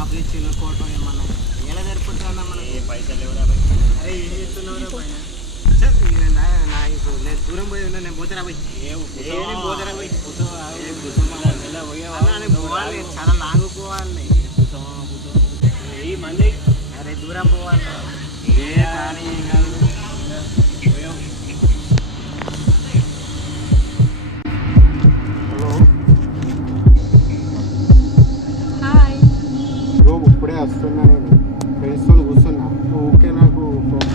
Of ఇచ్చిన కోటం ఏమన్నా ఎలా సరిపోతుందన్నా మనం పైసలు లేవురా అరే ఏం చేస్తున్నావు పైన సార్ ఇప్పుడు నేను దూరం పోయి ఉన్నా నేను పోతారా పోయి పోతారా పోయి పోవాలి చాలా లాంగ్ పోవాలి మంది అరే దూరం పోవాలి కానీ కాదు ఇప్పుడే వస్తున్నా నేను ఫ్రెండ్స్తో కూర్చున్నా ఓకే నాకు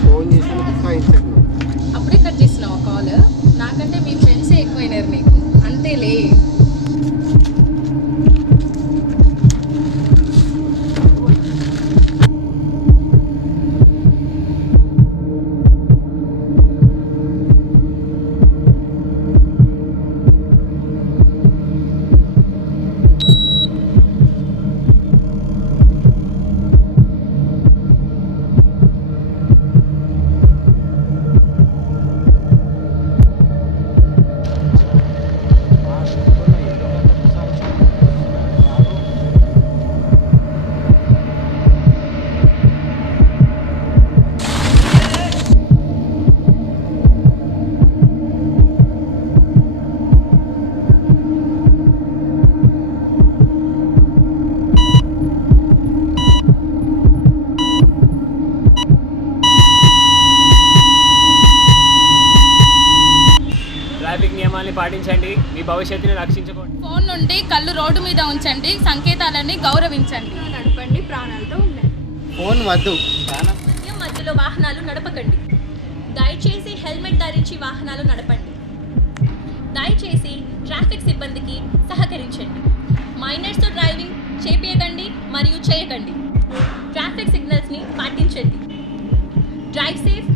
ఫోన్ చేసి ఉత్సాహించండి అప్పుడే కట్ చేసినావు కాల్ నాకంటే మీ ఫ్రెండ్సే ఎక్కువైనారు నీకు అంతేలే ట్రాఫిక్ నియమాల్ని పాటించండి, మీ భవిష్యత్తుని రక్షించుకోండి. ఫోన్ నుండి కళ్ళు రోడ్డు మీద ఉంచండి, సంకేతాలని గౌరవించండి, నడపండి, ప్రాణాలతో ఉండండి. ఫోన్ వద్దు మధ్యలో వాహనాలు నడపకండి. దయచేసి హెల్మెట్ ధరించి వాహనాలు నడపండి. దయచేసి ట్రాఫిక్ సిబ్బందికి సహకరించండి. మైనర్స్తో డ్రైవింగ్ చేపియకండి మరియు చేయకండి. ట్రాఫిక్ సిగ్నల్స్ని పాటించండి. Drive safe,